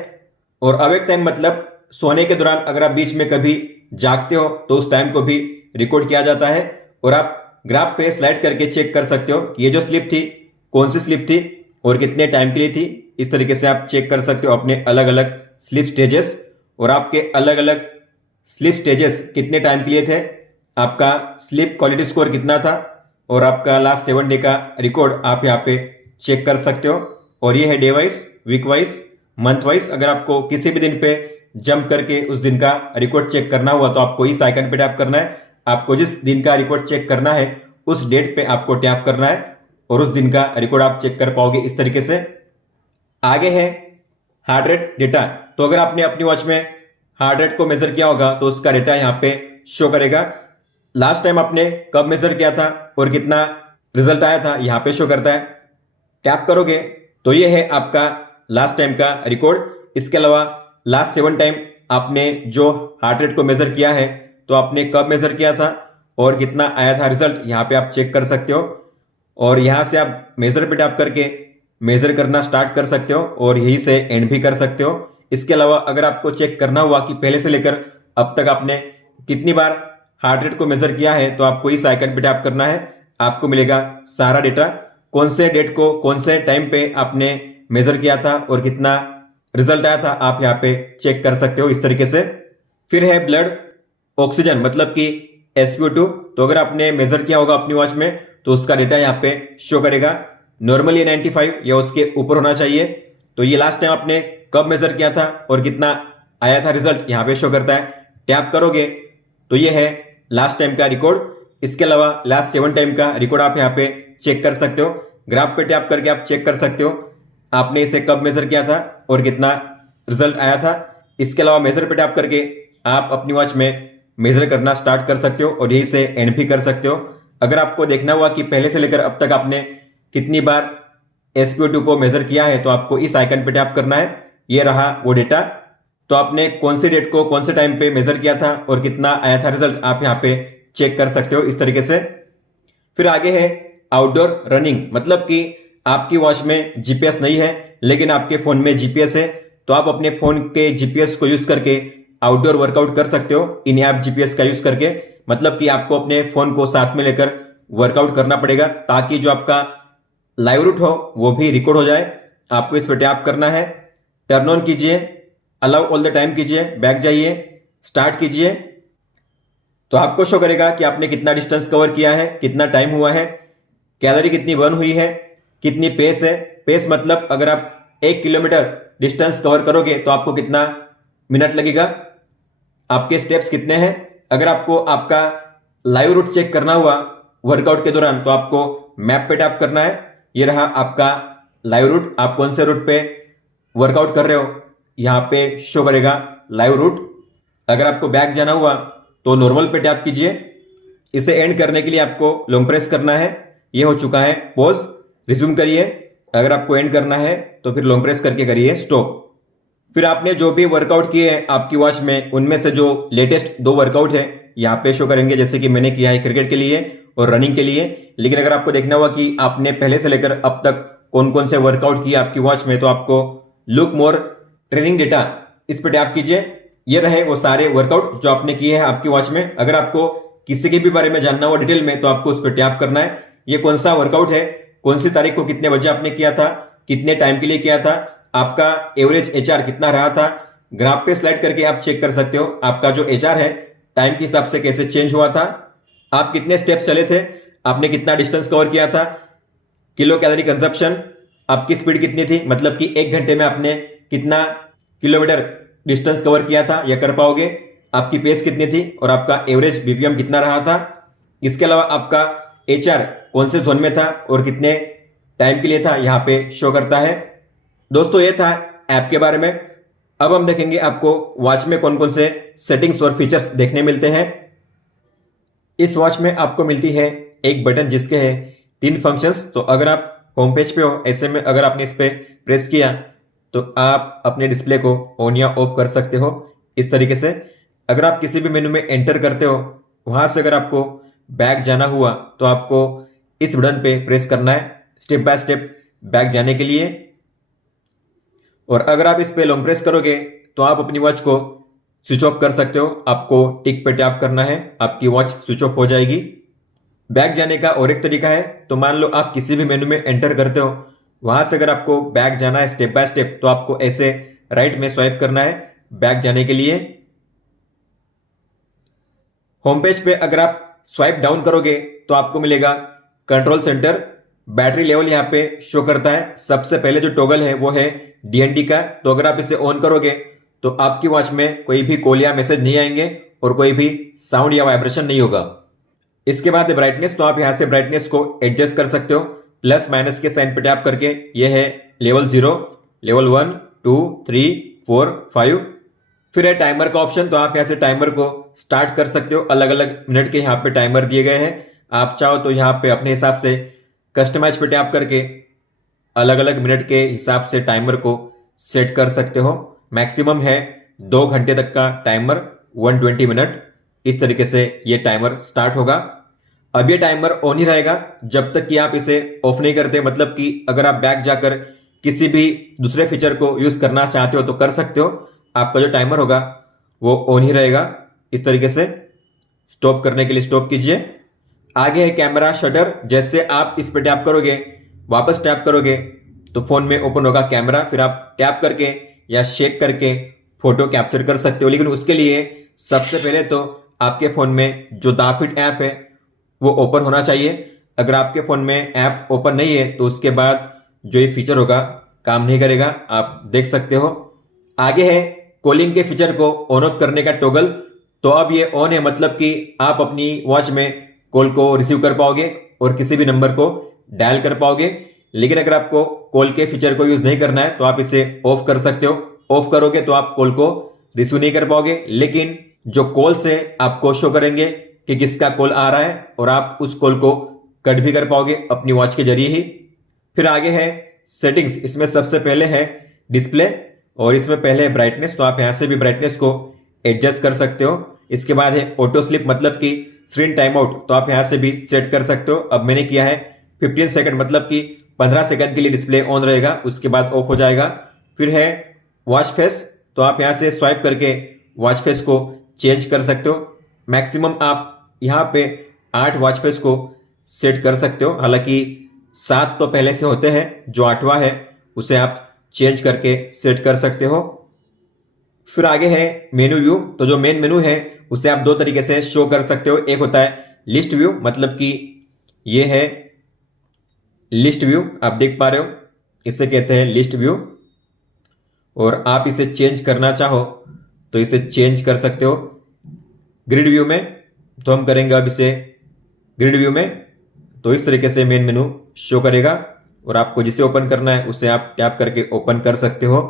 और अवेक टाइम मतलब सोने के दौरान अगर आप बीच में कभी जागते हो तो उस टाइम को भी रिकॉर्ड किया जाता है। और आप ग्राफ पे स्लाइड करके चेक कर सकते हो कि ये जो स्लिप थी कौन सी स्लिप थी और कितने टाइम के लिए थी। इस तरीके से आप चेक कर सकते हो अपने अलग अलग स्लिप स्टेजेस और आपके अलग अलग स्लिप स्टेजेस कितने टाइम के लिए थे, आपका स्लीप क्वालिटी स्कोर कितना था और आपका लास्ट 7 डे का रिकॉर्ड आप यहाँ पे चेक कर सकते हो। और ये है day wise, week wise, month wise. अगर आपको किसी भी दिन पे जंप करके उस दिन का रिकॉर्ड चेक करना हुआ तो आपको इस आइकन पे टैप करना है। आपको जिस दिन का रिकॉर्ड चेक करना है उस डेट पे आपको टैप करना है और उस दिन का रिकॉर्ड आप चेक कर पाओगे इस तरीके से। आगे है हार्ट रेट डेटा, तो अगर आपने अपनी वॉच में हार्ट रेट को मेजर किया होगा तो उसका डेटा यहाँ पे शो करेगा। लास्ट टाइम आपने कब मेजर किया था और कितना रिजल्ट आया था यहाँ पे शो करता है। टैप करोगे तो ये है आपका लास्ट टाइम का रिकॉर्ड। इसके अलावा लास्ट 7 टाइम आपने जो हार्ट रेट को मेजर किया है तो आपने कब मेजर किया था और कितना आया था रिजल्ट, यहाँ पे आप चेक कर सकते हो। और यहाँ से आप मेजर पे टैप करके मेजर करना स्टार्ट कर सकते हो और यहीं से एंड भी कर सकते हो। इसके अलावा अगर आपको चेक करना हुआ कि पहले से लेकर अब तक आपने कितनी बार हार्ट रेट को मेजर किया है तो आपको इस आइकन पे टैप करना है। आपको मिलेगा सारा डेटा, कौन से डेट को कौन से टाइम पे आपने मेजर किया था और कितना रिजल्ट आया था, आप यहाँ पे चेक कर सकते हो इस तरीके से। फिर है ब्लड ऑक्सीजन मतलब कि SpO2, तो अगर आपने मेजर किया होगा अपनी वॉच में तो उसका डेटा यहाँ पे शो करेगा। नॉर्मली 95 या उसके ऊपर होना चाहिए। तो ये लास्ट टाइम आपने कब मेजर किया था और कितना आया था रिजल्ट, यहाँ पे शो करता है। टैप करोगे तो ये है लास्ट टाइम का रिकॉर्ड। इसके अलावा लास्ट 7 टाइम का रिकॉर्ड आप यहाँ पे चेक कर सकते हो। ग्राफ पे टैप करके आप चेक कर सकते हो आपने इसे कब मेजर किया था और कितना रिजल्ट आया था। इसके अलावा मेजर पे टैप करके आप अपनी वॉच में मेजर करना स्टार्ट कर सकते हो और यहीं से एंड भी कर सकते हो। अगर आपको देखना हुआ कि पहले से लेकर अब तक आपने कितनी बार SpO2 को मेजर किया है तो आपको इस आइकन पे टैप करना है। ये रहा वो डेटा। तो आपने कौन सी डेट को कौन से टाइम पे मेजर किया था और कितना आया था रिजल्ट, आप यहाँ पे चेक कर सकते हो इस तरीके से। फिर आगे है आउटडोर रनिंग, मतलब कि आपकी वॉच में जीपीएस नहीं है लेकिन आपके फोन में जीपीएस है, तो आप अपने फोन के जीपीएस को यूज करके आउटडोर वर्कआउट कर सकते हो इन ऐप जीपीएस का यूज करके। मतलब कि आपको अपने फोन को साथ में लेकर वर्कआउट करना पड़ेगा ताकि जो आपका लाइव रूट हो वो भी रिकॉर्ड हो जाए। आपको इस पर टैप करना है, टर्न ऑन कीजिए, अलाउ ऑल द टाइम कीजिए, बैक जाइए, स्टार्ट कीजिए। तो आपको शो करेगा कि आपने कितना डिस्टेंस कवर किया है, कितना टाइम हुआ है, कैलोरी कितनी बर्न हुई है, कितनी पेस है। पेस मतलब अगर आप 1 किलोमीटर डिस्टेंस कवर करोगे तो आपको कितना मिनट लगेगा, आपके स्टेप्स कितने हैं। अगर आपको आपका लाइव रूट चेक करना हुआ वर्कआउट के दौरान तो आपको मैप पे टैप करना है। ये रहा आपका लाइव रूट, आप कौन से रूट पे वर्कआउट कर रहे हो यहाँ पे शो करेगा लाइव रूट। अगर आपको बैक जाना हुआ तो नॉर्मल पे टैप कीजिए। इसे एंड करने के लिए आपको लॉन्ग प्रेस करना है। ये हो चुका है पॉज, रिज्यूम करिए। अगर आपको एंड करना है तो फिर लॉन्ग प्रेस करके करिए स्टॉप। फिर आपने जो भी वर्कआउट किए हैं आपकी वॉच में, उनमें से जो लेटेस्ट 2 वर्कआउट है यहाँ पे शो करेंगे, जैसे कि मैंने किया है क्रिकेट के लिए और रनिंग के लिए। लेकिन अगर आपको देखना हुआ कि आपने पहले से लेकर अब तक कौन कौन से वर्कआउट किए आपकी वॉच में, तो आपको लुक मोर ट्रेनिंग डेटा इस पर टैप कीजिए। ये रहे वो सारे वर्कआउट जो आपने किए हैं आपकी वॉच में। अगर आपको किसी के भी बारे में जानना हुआ डिटेल में तो आपको उस पर टैप करना है। ये कौन सा वर्कआउट है, कौन सी तारीख को कितने बजे आपने किया था, कितने टाइम के लिए किया था, आपका एवरेज एचआर कितना रहा था। ग्राफ पे स्लाइड करके आप चेक कर सकते हो आपका जो एचआर है टाइम के हिसाब से कैसे चेंज हुआ था, आप कितने स्टेप्स चले थे, आपने कितना डिस्टेंस कवर किया था, किलो कैलोरी कंजप्शन, आपकी स्पीड कितनी थी, मतलब कि 1 घंटे में आपने कितना किलोमीटर डिस्टेंस कवर किया था या कर पाओगे, आपकी पेस कितनी थी और आपका एवरेज बीपीएम कितना रहा था। इसके अलावा आपका एचआर कौन से जोन में था और कितने टाइम के लिए था यहाँ पे शो करता है। दोस्तों ये था ऐप के बारे में। अब हम देखेंगे आपको वॉच में कौन कौन से सेटिंग्स और फीचर्स देखने मिलते हैं। इस वॉच में आपको मिलती है एक बटन जिसके है 3 फंक्शंस। तो अगर आप होम पेज पे हो, ऐसे में अगर आपने इस पे प्रेस किया तो आप अपने डिस्प्ले को ऑन या ऑफ कर सकते हो इस तरीके से। अगर आप किसी भी मेनू में एंटर करते हो, वहां से अगर आपको बैक जाना हुआ तो आपको इस बटन पे प्रेस करना है स्टेप बाय स्टेप बैक जाने के लिए। और अगर आप इस पे लॉन्ग प्रेस करोगे तो आप अपनी वॉच को स्विच ऑफ कर सकते हो। आपको टिक पे टैप करना है, आपकी वॉच स्विच ऑफ हो जाएगी। बैक जाने का और एक तरीका है, तो मान लो आप किसी भी मेनू में एंटर करते हो, वहां से अगर आपको बैक जाना है स्टेप बाय स्टेप तो आपको ऐसे राइट में स्वाइप करना है बैक जाने के लिए। होम पेज पे अगर आप स्वाइप डाउन करोगे तो आपको मिलेगा कंट्रोल सेंटर। बैटरी लेवल यहाँ पे शो करता है। सबसे पहले जो टॉगल है वो है डीएनडी का, तो अगर आप इसे ऑन करोगे तो आपकी वॉच में कोई भी कॉल या मैसेज नहीं आएंगे और कोई भी साउंड या वाइब्रेशन नहीं होगा। इसके बाद ब्राइटनेस, तो आप यहाँ से ब्राइटनेस को एडजस्ट कर सकते हो प्लस माइनस के साइन पे टैप करके। ये है लेवल 0, लेवल 1, 2, 3, 4, 5। फिर है टाइमर का ऑप्शन, तो आप यहाँ से टाइमर को स्टार्ट कर सकते हो। अलग अलग मिनट के यहाँ पे टाइमर दिए गए हैं। आप चाहो तो यहाँ पे अपने हिसाब से कस्टमाइज पे टैप करके अलग अलग मिनट के हिसाब से टाइमर को सेट कर सकते हो। मैक्सिमम है 2 घंटे तक का टाइमर, 120 मिनट। इस तरीके से ये टाइमर स्टार्ट होगा। अब ये टाइमर ऑन ही रहेगा जब तक कि आप इसे ऑफ नहीं करते। मतलब कि अगर आप बैक जाकर किसी भी दूसरे फीचर को यूज करना चाहते हो तो कर सकते हो। आपका जो टाइमर होगा वो ऑन ही रहेगा। इस तरीके से स्टॉप करने के लिए स्टॉप कीजिए। आगे है कैमरा शटर। जैसे आप इस पर टैप करोगे, वापस टैप करोगे तो फोन में ओपन होगा कैमरा। फिर आप टैप करके या शेक करके फोटो कैप्चर कर सकते हो। लेकिन उसके लिए सबसे पहले तो आपके फोन में जो दाफिट ऐप है वो ओपन होना चाहिए। अगर आपके फोन में ऐप ओपन नहीं है तो उसके बाद जो ये फीचर होगा काम नहीं करेगा, आप देख सकते हो। आगे है कॉलिंग के फीचर को ऑन ऑफ करने का टॉगल। तो अब ये ऑन है, मतलब कि आप अपनी वॉच में कॉल को रिसीव कर पाओगे और किसी भी नंबर को डायल कर पाओगे। लेकिन अगर आपको कॉल के फीचर को यूज नहीं करना है तो आप इसे ऑफ कर सकते हो। ऑफ करोगे तो आप कॉल को रिसीव नहीं कर पाओगे, लेकिन जो कॉल से आपको शो करेंगे कि किसका कॉल आ रहा है और आप उस कॉल को कट भी कर पाओगे अपनी वॉच के जरिए ही। फिर आगे है सेटिंग्स। इसमें सबसे पहले है डिस्प्ले, और इसमें पहले है ब्राइटनेस, तो आप यहाँ से भी ब्राइटनेस को एडजस्ट कर सकते हो। इसके बाद है ऑटो स्लिप मतलब कि स्क्रीन टाइम आउट, तो आप यहाँ से भी सेट कर सकते हो। अब मैंने किया है 15 सेकंड, मतलब कि 15 सेकंड के लिए डिस्प्ले ऑन रहेगा, उसके बाद ऑफ हो जाएगा। फिर है वॉच फेस, तो आप यहाँ से स्वाइप करके वॉच फेस को चेंज कर सकते हो। मैक्सिमम आप यहाँ पे 8 वॉच फेस को सेट कर सकते हो, हालांकि 7 तो पहले से होते हैं, जो 8वां है उसे आप चेंज करके सेट कर सकते हो। फिर आगे है मेनू व्यू, तो जो मेन मेनू है उसे आप 2 तरीके से शो कर सकते हो। एक होता है लिस्ट व्यू, मतलब कि ये है लिस्ट व्यू, आप देख पा रहे हो, इसे कहते हैं लिस्ट व्यू। और आप इसे चेंज करना चाहो तो इसे चेंज कर सकते हो। ग्रिड व्यू में तो हम करेंगे अब इसे ग्रिड व्यू में, तो इस तरीके से मेन मेनू शो करेगा और आपको जिसे ओपन करना है उसे आप टैप करके ओपन कर सकते हो।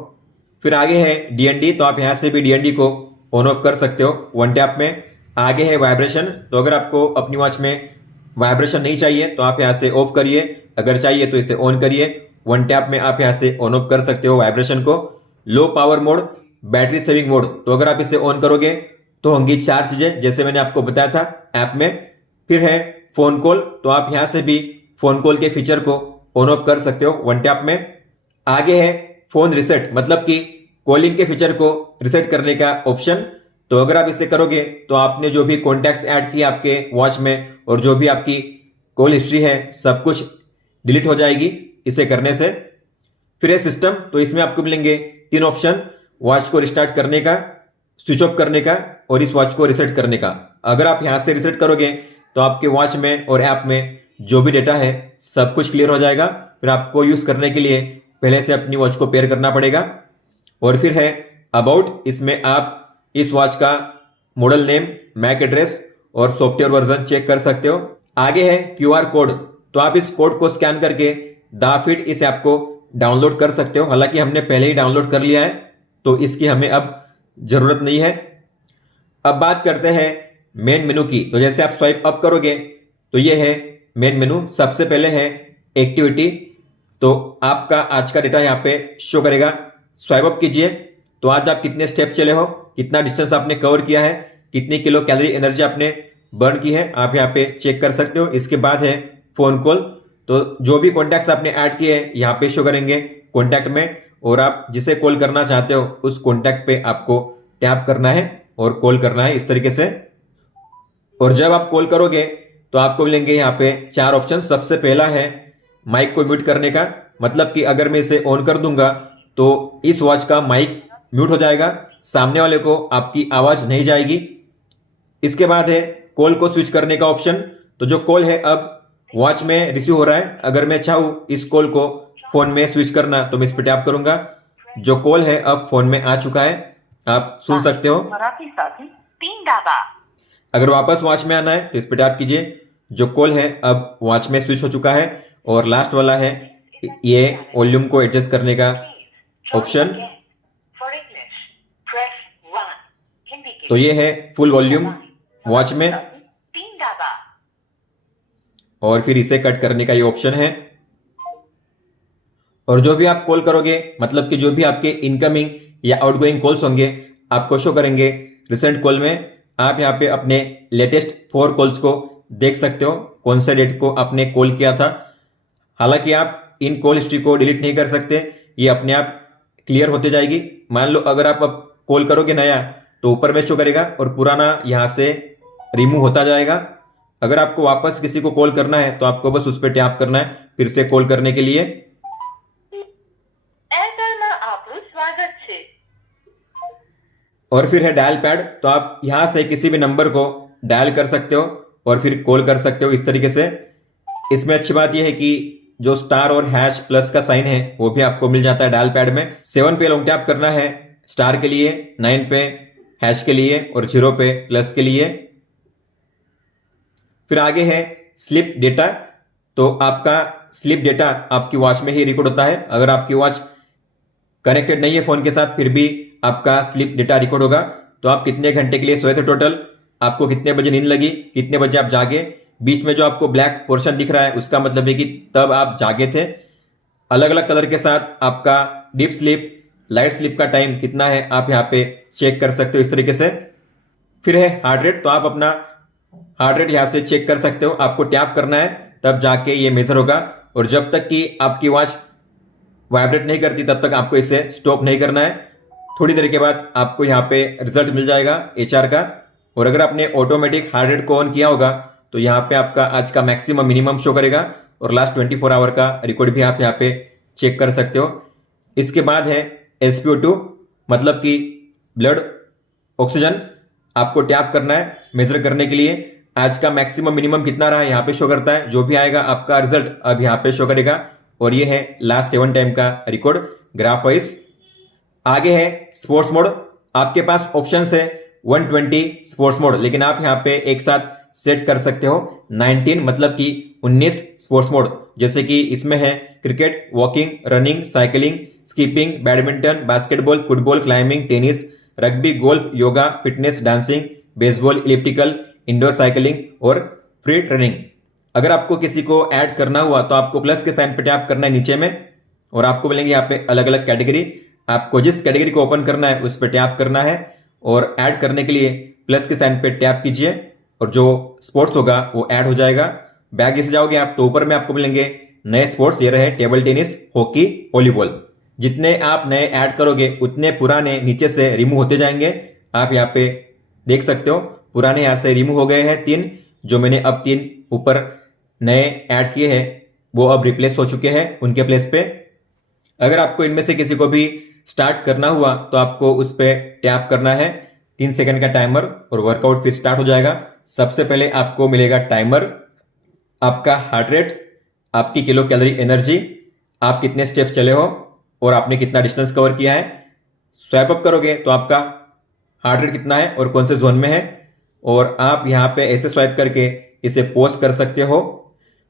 फिर आगे है डीएनडी, तो आप यहां से भी डीएनडी को ऑन ऑफ कर सकते हो 1 टैप में। आगे है वाइब्रेशन, तो अगर आपको अपनी वॉच में वाइब्रेशन नहीं चाहिए तो आप यहां से ऑफ करिए, अगर चाहिए तो इसे ऑन करिए। 1 टैप में आप यहां से ऑन ऑफ कर सकते हो वाइब्रेशन को। Low power mode, battery saving mode, तो अगर आप इसे ऑन करोगे तो होंगी 4 चीजें, जैसे मैंने आपको बताया था ऐप में। फिर है फोन कॉल, तो आप यहां से भी फोन कॉल के फीचर को ऑन ऑफ कर सकते हो 1 टैप में। आगे है फोन रिसेट, मतलब कि कॉलिंग के फीचर को रिसेट करने का ऑप्शन, तो अगर आप इसे करोगे तो आपने जो भी कॉन्टैक्ट्स ऐड किए आपके वॉच में और जो भी आपकी कॉल हिस्ट्री है सब कुछ डिलीट हो जाएगी इसे करने से। फिर है सिस्टम, तो इसमें आपको मिलेंगे 3 ऑप्शन, वॉच को रिस्टार्ट करने का, स्विच ऑफ करने का और इस वॉच को रिसेट करने का। अगर आप यहां से रिसेट करोगे तो आपके वॉच में और ऐप में जो भी डेटा है सब कुछ क्लियर हो जाएगा। फिर आपको यूज करने के लिए पहले से अपनी वॉच को पेयर करना पड़ेगा। और फिर है अबाउट, इसमें आप इस वॉच का मॉडल नेम, मैक एड्रेस और सॉफ्टवेयर वर्जन चेक कर सकते हो। आगे है क्यूआर कोड, तो आप इस कोड को स्कैन करके द फिट इस ऐप को डाउनलोड कर सकते हो। हालांकि हमने पहले ही डाउनलोड कर लिया है तो इसकी हमें अब जरूरत नहीं है। अब बात करते हैं मेन मेनू की, तो जैसे आप स्वाइप अप करोगे तो ये है मेन मेनू। सबसे पहले है एक्टिविटी, तो आपका आज का डेटा यहाँ पे शो करेगा। स्वाइप अप कीजिए तो आज आप कितने स्टेप चले हो, कितना डिस्टेंस आपने कवर किया है, कितनी किलो कैलोरी एनर्जी आपने बर्न की है, आप यहाँ पे चेक कर सकते हो। इसके बाद है फोन कॉल, तो जो भी कॉन्टैक्ट्स आपने ऐड किए हैं यहाँ पे शो करेंगे कॉन्टैक्ट में, और आप जिसे कॉल करना चाहते हो उस कॉन्टैक्ट पे आपको टैप करना है और कॉल करना है इस तरीके से। और जब आप कॉल करोगे तो आपको मिलेंगे यहाँ पे 4 ऑप्शन। सबसे पहला है माइक को म्यूट करने का, मतलब कि अगर मैं इसे ऑन कर दूंगा तो इस वॉच का माइक म्यूट हो जाएगा, सामने वाले को आपकी आवाज नहीं जाएगी। इसके बाद है कॉल को स्विच करने का ऑप्शन, तो जो कॉल है अब वॉच में रिसीव हो रहा है, अगर मैं चाहूँ इस कॉल को फोन में स्विच करना तो मैं इस पर टैप करूंगा। जो कॉल है अब फोन में आ चुका है, आप सुन सकते हो। अगर वापस वॉच में आना है तो इस पर टैप कीजिए। जो कॉल है अब वॉच में स्विच हो चुका है। और लास्ट वाला है ये वॉल्यूम को एडजस्ट करने का ऑप्शन, तो ये है फुल वॉल्यूम वॉच में, और फिर इसे कट करने का ये ऑप्शन है। और जो भी आप कॉल करोगे, मतलब कि जो भी आपके इनकमिंग या आउटगोइंग कॉल्स होंगे आपको शो करेंगे रिसेंट कॉल में। आप यहाँ पे अपने लेटेस्ट 4 कॉल्स को देख सकते हो, कौन से डेट को आपने कॉल किया था। हालांकि आप इन कॉल हिस्ट्री को डिलीट नहीं कर सकते, ये अपने आप क्लियर होते जाएगी। मान लो अगर आप अब कॉल करोगे नया तो ऊपर में शो करेगा और पुराना यहां से रिमूव होता जाएगा। अगर आपको वापस किसी को कॉल करना है तो आपको बस उस पर टैप करना है फिर से कॉल करने के लिए। और फिर है डायल पैड, तो आप यहां से किसी भी नंबर को डायल कर सकते हो और फिर कॉल कर सकते हो इस तरीके से। इसमें अच्छी बात यह है कि जो स्टार और हैश प्लस का साइन है वो भी आपको मिल जाता है डायल पैड में। 7 पे लॉन्ग टैप करना है स्टार के लिए, 9 पे हैश के लिए और 0 पे प्लस के लिए। फिर आगे है स्लिप डेटा, तो आपका स्लिप डेटा आपकी वॉच में ही रिकॉर्ड होता है। अगर आपकी वॉच कनेक्टेड नहीं है फोन के साथ फिर भी आपका स्लिप डेटा रिकॉर्ड होगा। तो आप कितने घंटे के लिए सोए थे टोटल, आपको कितने बजे नींद लगी, कितने बजे आप जागे, बीच में जो आपको ब्लैक पोर्शन दिख रहा है उसका मतलब है कि तब आप जागे थे। अलग अलग कलर के साथ आपका डीप स्लीप लाइट स्लीप का टाइम कितना है आप यहाँ पे चेक कर सकते हो इस तरीके से। फिर है हार्ट रेट, तो आप अपना हार्ट रेट यहाँ से चेक कर सकते हो। आपको टैप करना है तब जाके ये मेजर होगा, और जब तक कि आपकी वॉच वाइब्रेट नहीं करती तब तक आपको इसे स्टॉप नहीं करना है। थोड़ी देर के बाद आपको यहाँ पे रिजल्ट मिल जाएगा HR का। और अगर आपने ऑटोमेटिक हार्ट रेट को ऑन किया होगा तो यहाँ पे आपका आज का मैक्सिमम मिनिमम शो करेगा, और लास्ट 24 आवर का रिकॉर्ड भी आप यहाँ पे चेक कर सकते हो। इसके बाद है SpO2, मतलब कि ब्लड ऑक्सीजन। आपको टैप करना है मेजर करने के लिए। आज का मैक्सिमम मिनिमम कितना रहा यहाँ पे शो करता है, जो भी आएगा आपका रिजल्ट अब यहाँ पे शो करेगा। और ये है लास्ट 7 टाइम का रिकॉर्ड ग्राफ वाइज। आगे है स्पोर्ट्स मोड। आपके पास ऑप्शन है 120 स्पोर्ट्स मोड, लेकिन आप यहाँ पे एक साथ सेट कर सकते हो 19, मतलब कि 19 स्पोर्ट्स मोड। जैसे कि इसमें है cricket, walking, running, cycling, skipping, badminton, basketball, football, climbing, tennis, rugby, golf, yoga, fitness, dancing, baseball, elliptical, indoor cycling और फ्री रनिंग। अगर आपको किसी को ऐड करना हुआ तो आपको प्लस के साइन पे टैप करना है नीचे में, और आपको मिलेंगे यहाँ पे अलग अलग कैटेगरी। आपको जिस कैटेगरी को ओपन करना है उस पर टैप करना है, और ऐड करने के लिए प्लस के साइन पे टैप कीजिए, और जो स्पोर्ट्स होगा वो ऐड हो जाएगा। बैक जैसे जाओगे आप तो ऊपर में आपको मिलेंगे नए स्पोर्ट्स। ये रहे टेबल टेनिस, हॉकी, वॉलीबॉल। जितने आप नए ऐड करोगे उतने पुराने नीचे से रिमूव होते जाएंगे। आप यहाँ पे देख सकते हो पुराने यहाँ से रिमूव हो गए हैं 3, जो मैंने अब 3 ऊपर नए ऐड किए हैं वो अब रिप्लेस हो चुके हैं उनके प्लेस पे। अगर आपको इनमें से किसी को भी स्टार्ट करना हुआ तो आपको उस पर टैप करना है, 3 सेकंड का टाइमर, और वर्कआउट फिर स्टार्ट हो जाएगा। सबसे पहले आपको मिलेगा टाइमर, आपका हार्ट रेट, आपकी किलो कैलोरी एनर्जी, आप कितने स्टेप चले हो और आपने कितना डिस्टेंस कवर किया है। स्वैप अप करोगे तो आपका हार्ट रेट कितना है और कौन से जोन में है, और आप यहाँ पे ऐसे स्वाइप करके इसे पॉज कर सकते हो,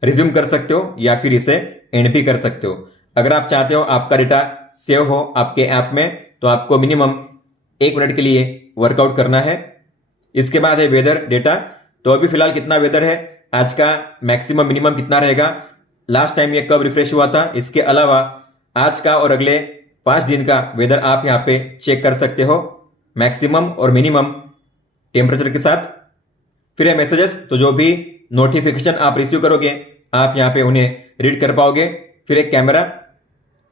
रिज्यूम कर सकते हो, या फिर इसे एंड भी कर सकते हो। अगर आप चाहते हो आपका डेटा सेव हो आपके ऐप में तो आपको मिनिमम 1 मिनट के लिए वर्कआउट करना है। इसके बाद है वेदर डेटा। तो अभी फिलहाल कितना वेदर है, आज का मैक्सिमम मिनिमम कितना रहेगा, लास्ट टाइम ये कब रिफ्रेश हुआ था, इसके अलावा आज का और अगले 5 दिन का वेदर आप यहाँ पे चेक कर सकते हो मैक्सिमम और मिनिमम टेम्परेचर के साथ। फिर है मैसेजेस, तो जो भी नोटिफिकेशन आप रिसीव करोगे आप यहाँ पे उन्हें रीड कर पाओगे। फिर एक कैमरा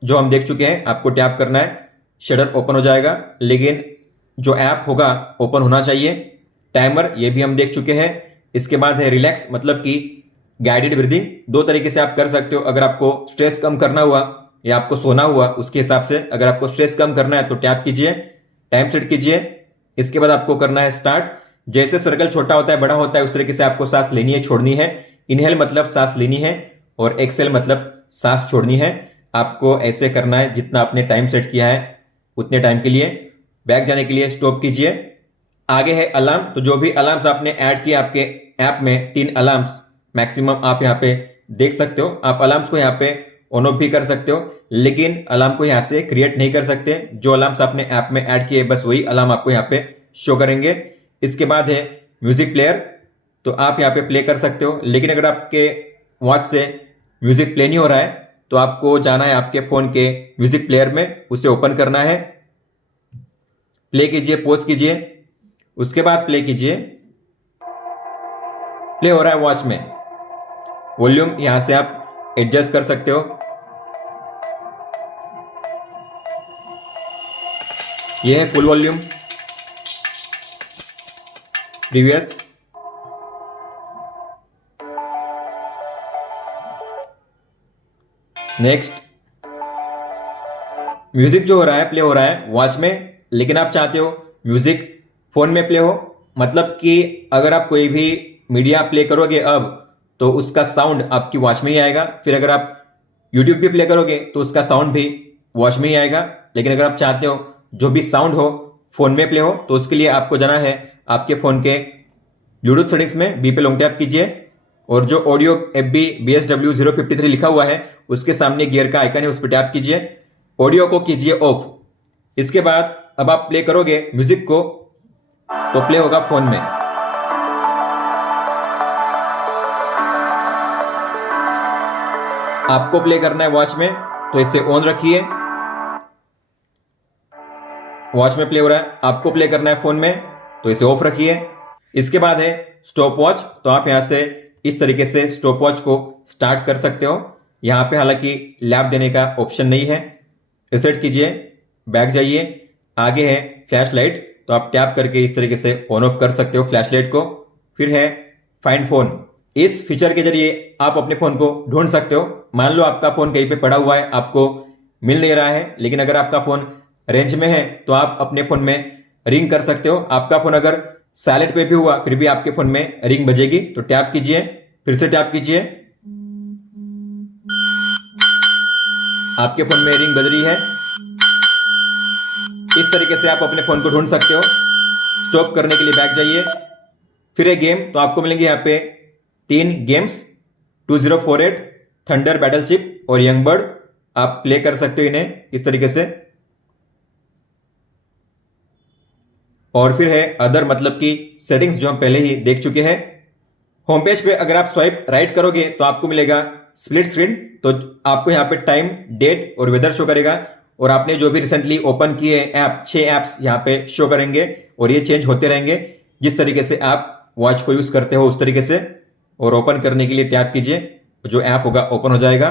जो हम देख चुके हैं, आपको टैप करना है, शटर ओपन हो जाएगा, लेकिन जो ऐप होगा ओपन होना चाहिए। टाइमर ये भी हम देख चुके हैं। इसके बाद है रिलैक्स, मतलब कि गाइडेड ब्रीदिंग। 2 तरीके से आप कर सकते हो। अगर आपको स्ट्रेस कम करना हुआ या आपको सोना हुआ उसके हिसाब से, अगर आपको स्ट्रेस कम करना है तो टैप कीजिए, टाइम सेट कीजिए। इसके बाद आपको करना है स्टार्ट। जैसे सर्कल छोटा होता है बड़ा होता है उस तरीके से आपको सांस लेनी है, छोड़नी है। इनहेल मतलब सांस लेनी है और एक्सेल मतलब सांस छोड़नी है। आपको ऐसे करना है जितना आपने टाइम सेट किया है उतने टाइम के लिए। बैक जाने के लिए स्टॉप कीजिए। आगे है अलार्म। तो जो भी अलार्म्स आपने ऐड किए आपके ऐप में, 3 अलार्म्स मैक्सिमम आप यहाँ पे देख सकते हो। आप अलार्म्स को यहाँ पे ऑन ऑफ भी कर सकते हो, लेकिन अलार्म को यहाँ से क्रिएट नहीं कर सकते। जो अलार्म्स आपने ऐप में ऐड किए बस वही अलार्म आपको यहाँ पे शो करेंगे। इसके बाद है म्यूजिक प्लेयर। तो आप यहाँ पे प्ले कर सकते हो, लेकिन अगर आपके वॉच से म्यूजिक प्ले नहीं हो रहा है तो आपको जाना है आपके फोन के म्यूजिक प्लेयर में, उसे ओपन करना है, प्ले कीजिए, पॉज कीजिए, उसके बाद प्ले कीजिए। प्ले हो रहा है वॉच में। वॉल्यूम यहां से आप एडजस्ट कर सकते हो। यह है full volume, previous, next. Music जो हो रहा है प्ले हो रहा है वॉच में, लेकिन आप चाहते हो म्यूजिक फोन में प्ले हो। मतलब कि अगर आप कोई भी मीडिया प्ले करोगे अब तो उसका साउंड आपकी वॉच में ही आएगा। फिर अगर आप यूट्यूब भी प्ले करोगे तो उसका साउंड भी वॉच में ही आएगा। लेकिन अगर आप चाहते हो जो भी साउंड हो फोन में प्ले हो तो उसके लिए आपको जाना है आपके फोन के ब्लूटूथ सेटिंग्स में, बी पे लॉन्ग टैप कीजिए, और जो ऑडियो FB BSW 053 लिखा हुआ है उसके सामने गियर का आइकन है, उस पर टैप कीजिए, ऑडियो को कीजिए ऑफ। इसके बाद अब आप प्ले करोगे म्यूजिक को तो प्ले होगा फोन में। आपको प्ले करना है वॉच में तो इसे ऑन रखिए। वॉच में प्ले हो रहा है, आपको प्ले करना है फोन में, तो इसे ऑफ रखिए। इसके बाद है स्टॉप वॉच, तो आप यहां से इस तरीके से स्टॉप वॉच को स्टार्ट कर सकते हो। यहां पे हालांकि लैप देने का ऑप्शन नहीं है। रिसेट कीजिए, बैक जाइए, आगे है फ्लैश लाइट, तो आप टैप करके इस तरीके से ऑन ऑफ कर सकते हो फ्लैश लाइट को। फिर है फाइंड फोन, इस फीचर के जरिए आप अपने फोन को ढूंढ सकते हो। मान लो आपका फोन कहीं पे पड़ा हुआ है, आपको मिल नहीं रहा है, लेकिन अगर आपका फोन रेंज में है तो आप अपने फोन में रिंग कर सकते हो। आपका फोन अगर साइलेंट पे भी हुआ फिर भी आपके फोन में रिंग बजेगी, तो टैप कीजिए, फिर से टैप कीजिए, आपके फोन में रिंग बज रही है। इस तरीके से आप अपने फोन को ढूंढ सकते हो। स्टॉप करने के लिए बैक जाइए, फिर एक गेम, तो आपको मिलेंगे यहाँ पे 3 गेम्स, 2048, थंडर बैटलशिप और यंग बर्ड। आप प्ले कर सकते हो इन्हें इस तरीके से। और फिर है अदर, मतलब कि सेटिंग्स जो हम पहले ही देख चुके हैं। होम पेज पे अगर आप स्वाइप राइट करोगे तो आपको मिलेगा स्प्लिट स्क्रीन, तो आपको यहाँ पे टाइम, डेट और वेदर शो करेगा। और आपने जो भी रिसेंटली ओपन किए ऐप, 6 ऐप्स यहाँ पे शो करेंगे और ये चेंज होते रहेंगे जिस तरीके से आप वॉच को यूज करते हो उस तरीके से। और ओपन करने के लिए टैप कीजिए, जो ऐप होगा ओपन हो जाएगा।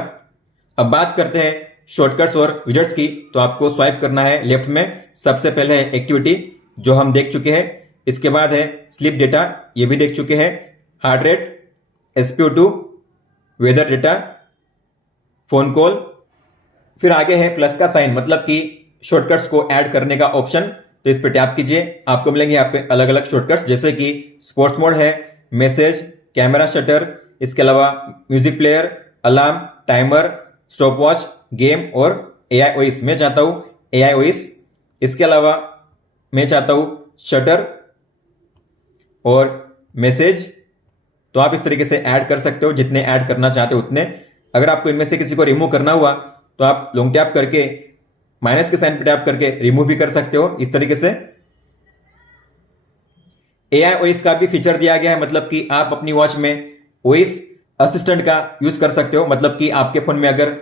अब बात करते हैं शॉर्टकट्स और विजेट्स की, तो आपको स्वाइप करना है लेफ्ट में। सबसे पहले है एक्टिविटी, जो हम देख चुके हैं। इसके बाद है स्लीप डेटा, ये भी देख चुके हैं। Heart rate, SpO2, weather data, phone call. फिर आगे है प्लस का साइन, मतलब कि शॉर्टकट्स को ऐड करने का ऑप्शन, तो इस पर टैप कीजिए। आपको मिलेंगे यहाँ पे अलग अलग शॉर्टकट्स, जैसे कि स्पोर्ट्स मोड है, मैसेज, कैमरा शटर, इसके अलावा music player, alarm, timer, stop watch, game और AIOS। मैं चाहता हूं AIOS। इसके अलावा मैं चाहता हूं शटर और मैसेज, तो आप इस तरीके से ऐड कर सकते हो, जितने ऐड करना चाहते हो उतने। अगर आपको इनमें से किसी को रिमूव करना हुआ तो आप लॉन्ग टैप करके माइनस के साइन पे टैप करके रिमूव भी कर सकते हो इस तरीके से। AIOS का भी फीचर दिया गया है, मतलब कि आप अपनी वॉच में OS असिस्टेंट का यूज कर सकते हो। मतलब कि आपके फोन में अगर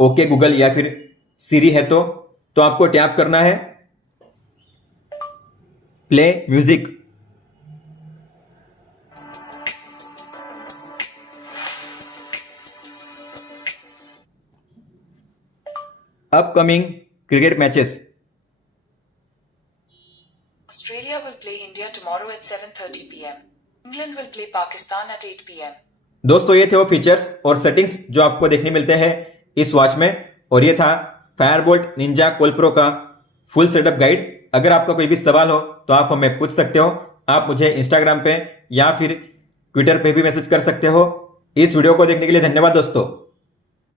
ओके गूगल या फिर सीरी है तो आपको टैप करना है play music. Upcoming cricket matches, Australia will play India tomorrow at 7:30 p.m. England will play Pakistan at 8 p.m. दोस्तों ये थे वो फीचर्स और सेटिंग्स जो आपको देखने मिलते हैं इस वॉच में। और ये था फायरबोल्ट निंजा कोल्ड प्रो का फुल सेटअप गाइड। अगर आपका कोई भी सवाल हो तो आप हमें पूछ सकते हो। आप मुझे इंस्टाग्राम पे या फिर ट्विटर पे भी मैसेज कर सकते हो। इस वीडियो को देखने के लिए धन्यवाद दोस्तों।